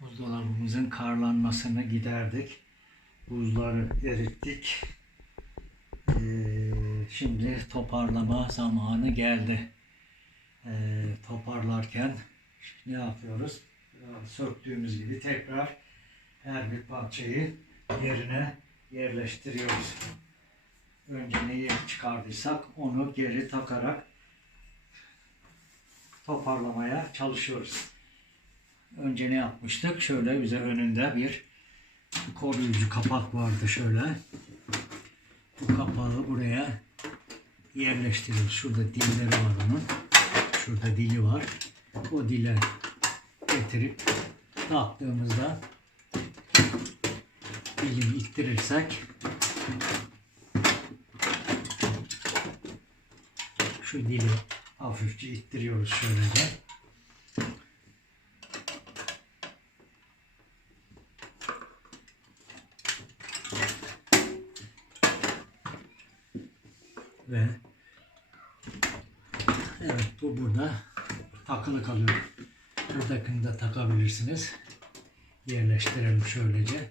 buzdolabımızın karlanmasını giderdik. Buzları erittik. Ee, şimdi toparlama zamanı geldi. Ee, toparlarken ne yapıyoruz? Söktüğümüz gibi tekrar her bir parçayı yerine yerleştiriyoruz. Önce neyi çıkardıysak onu geri takarak toparlamaya çalışıyoruz. Önce ne yapmıştık? Şöyle bize önünde bir koruyucu kapak vardı şöyle. Bu kapağı buraya yerleştiriyoruz. Şurada dilleri var onun. Şurada dili var. O dile getirip taktığımızda dilimi ittirirsek şu dili hafifçe ittiriyoruz şöylece. Ve evet bu burada takılı kalıyor. Buradakini de takabilirsiniz. Yerleştirelim şöylece.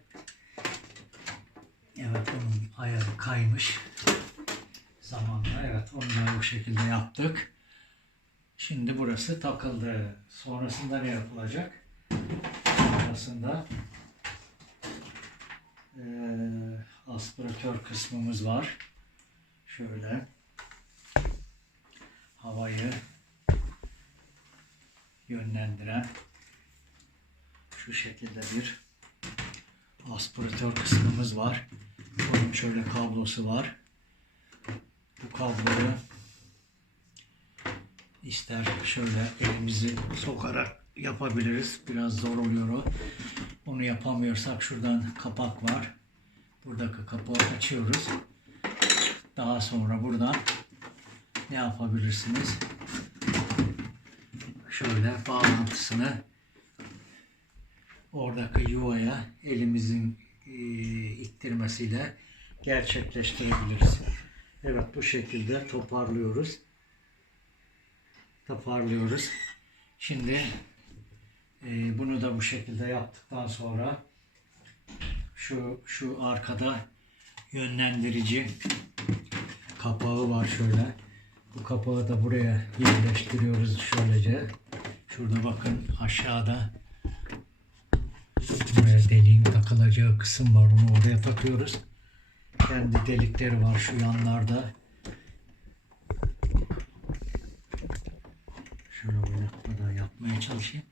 Evet onun ayarı kaymış. Zamanla evet onu da bu şekilde yaptık. Şimdi burası takıldı. Sonrasında ne yapılacak? Sonrasında eee aspiratör kısmımız var. Şöyle havayı yönlendiren şu şekilde bir aspiratör kısmımız var. Bunun şöyle kablosu var. Bu kabloyu ister şöyle elimizi sokarak yapabiliriz. Biraz zor oluyor o. Onu yapamıyorsak şuradan kapak var. Buradaki kapağı açıyoruz. Daha sonra buradan ne yapabilirsiniz? Şöyle bağlantısını oradaki yuvaya elimizin e, ittirmesiyle gerçekleştirebiliriz. Evet bu şekilde toparlıyoruz. Toparlıyoruz. Şimdi e, bunu da bu şekilde yaptıktan sonra şu şu arkada yönlendirici kapağı var şöyle. Bu kapağı da buraya yerleştiriyoruz şöylece. Şurada bakın aşağıda buraya deliğin takılacağı kısım var. Onu oraya takıyoruz. Kendi delikleri var şu yanlarda. Şöyle oynatma da yapmaya çalışayım.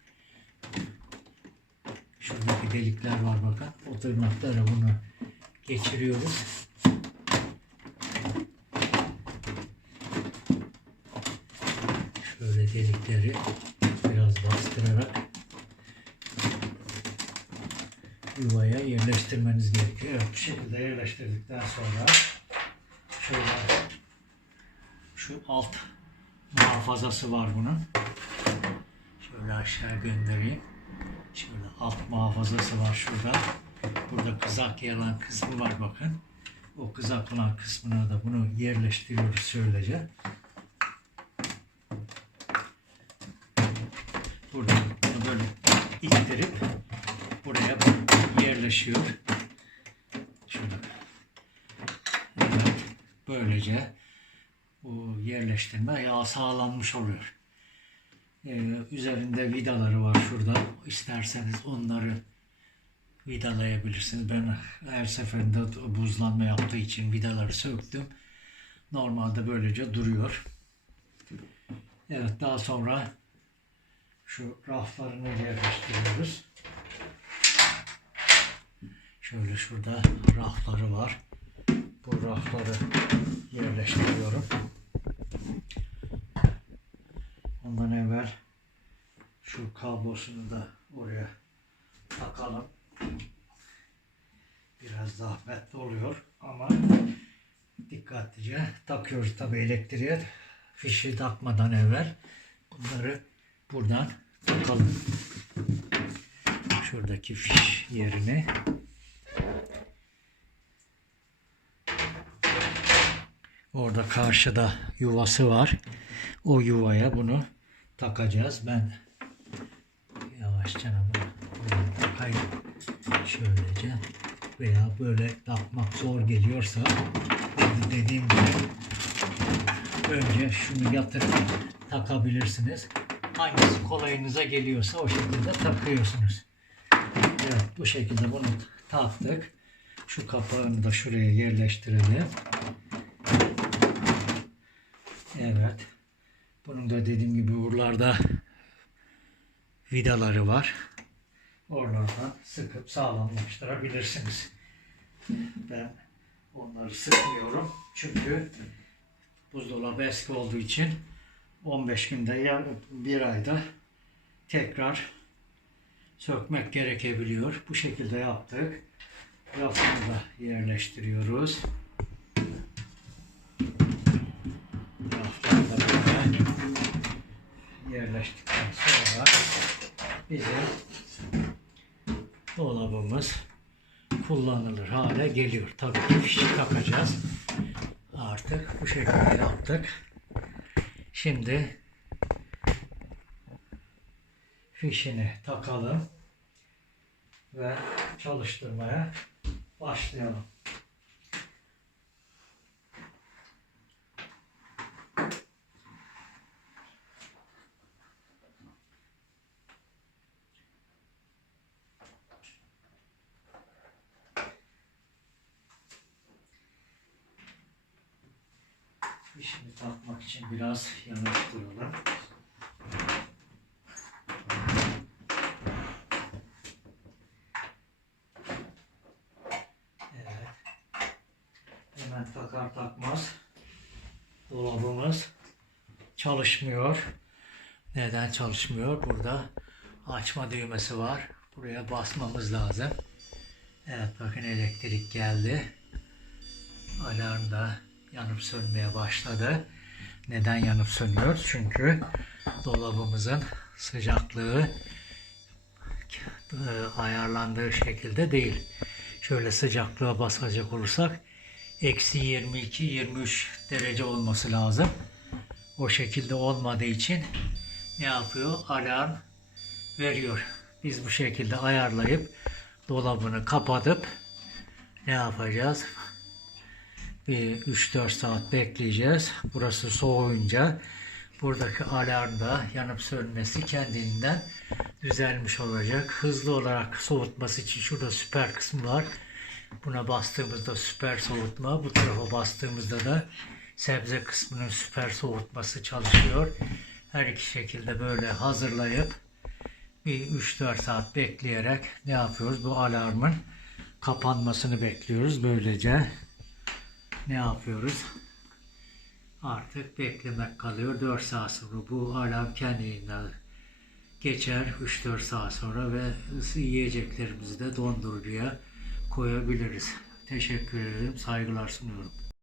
Şuradaki delikler var bakın. O tırnaklara bunu geçiriyoruz. Şöyle delikleri biraz bastırarak yuvaya yerleştirmeniz gerekiyor. Bu şekilde yerleştirdikten sonra şöyle şu alt muhafazası var bunun. Şöyle aşağı göndereyim. Şöyle alt muhafazası var şurada. Burada kızak yalan kısmı var bakın. O kızak olan kısmına da bunu yerleştiriyoruz şöylece. Buradan bunu böyle ittirip buraya yerleşiyor. Şurada. Evet. Böylece bu yerleştirme yağ sağlanmış oluyor. Ee, üzerinde vidaları var şurada. İsterseniz onları vidalayabilirsiniz. Ben her seferinde buzlanma yaptığı için vidaları söktüm. Normalde böylece duruyor. Evet daha sonra şu raflarını yerleştiriyoruz. Şöyle şurada rafları var. Bu rafları yerleştiriyorum. Ondan evvel şu kablosunu da oraya takalım. Biraz zahmetli oluyor ama dikkatlice takıyoruz tabi elektriğe. Fişi takmadan evvel bunları buradan takalım. Şuradaki fiş yerini Orada karşıda yuvası var. O yuvaya bunu takacağız. Ben yavaşça bunu veya böyle takmak zor geliyorsa dediğim gibi önce şunu yatırıp takabilirsiniz. Hangisi kolayınıza geliyorsa o şekilde takıyorsunuz. Evet bu şekilde bunu taktık. Şu kapağını da şuraya yerleştirelim. Evet. Bunun da dediğim gibi buralarda vidaları var. Oralardan sıkıp sağlamlaştırabilirsiniz. Ben onları sıkmıyorum. Çünkü buzdolabı eski olduğu için 15 günde ya bir ayda tekrar sökmek gerekebiliyor. Bu şekilde yaptık. Rafını da yerleştiriyoruz. Rafları da böyle yerleştikten sonra bizim dolabımız kullanılır hale geliyor. Tabii ki fişi takacağız. Artık bu şekilde yaptık. Şimdi fişini takalım ve çalıştırmaya başlayalım. Fişini takmak için biraz yanaştıralım. Evet. Hemen takar takmaz dolabımız çalışmıyor. Neden çalışmıyor? Burada açma düğmesi var. Buraya basmamız lazım. Evet bakın elektrik geldi. Alarm da yanıp sönmeye başladı. Neden yanıp sönüyor? Çünkü dolabımızın sıcaklığı e, ayarlandığı şekilde değil. Şöyle sıcaklığa basacak olursak eksi 22-23 derece olması lazım. O şekilde olmadığı için ne yapıyor? Alarm veriyor. Biz bu şekilde ayarlayıp dolabını kapatıp ne yapacağız? Bir 3-4 saat bekleyeceğiz. Burası soğuyunca buradaki alarm da yanıp sönmesi kendinden düzelmiş olacak. Hızlı olarak soğutması için şurada süper kısmı var. Buna bastığımızda süper soğutma, bu tarafa bastığımızda da sebze kısmının süper soğutması çalışıyor. Her iki şekilde böyle hazırlayıp bir 3-4 saat bekleyerek ne yapıyoruz? Bu alarmın kapanmasını bekliyoruz. Böylece ne yapıyoruz? Artık beklemek kalıyor. 4 saat sonra bu alarm kendiliğinden geçer 3-4 saat sonra ve yiyeceklerimizi de dondurucuya koyabiliriz. Teşekkür ederim. Saygılar sunuyorum.